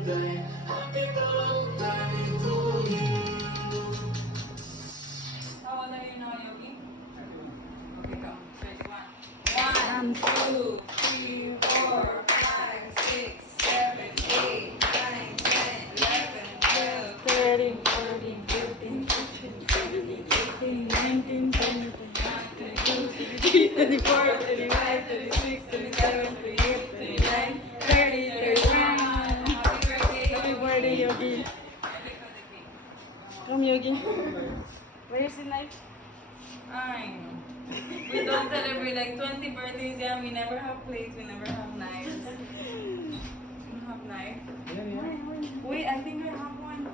How old are you now, Yogi? Okay, come. 31. 1, 2, 3, 4, 5, 6, 7, 8, 9, 10, 11, 12, 13, 14, 15, 16, 17, 18, 19, 20, 21, 22, 23, 24, 25, 26, 27, 28, 29, 30, 31. Happy birthday, Happy birthday, Yogi. Come, Yogi. Where is the knife? I know. We don't celebrate like 20 birthdays, yeah. We never have plates, we never have knives. You don't have knife? Yeah, yeah. Wait, I think I have one.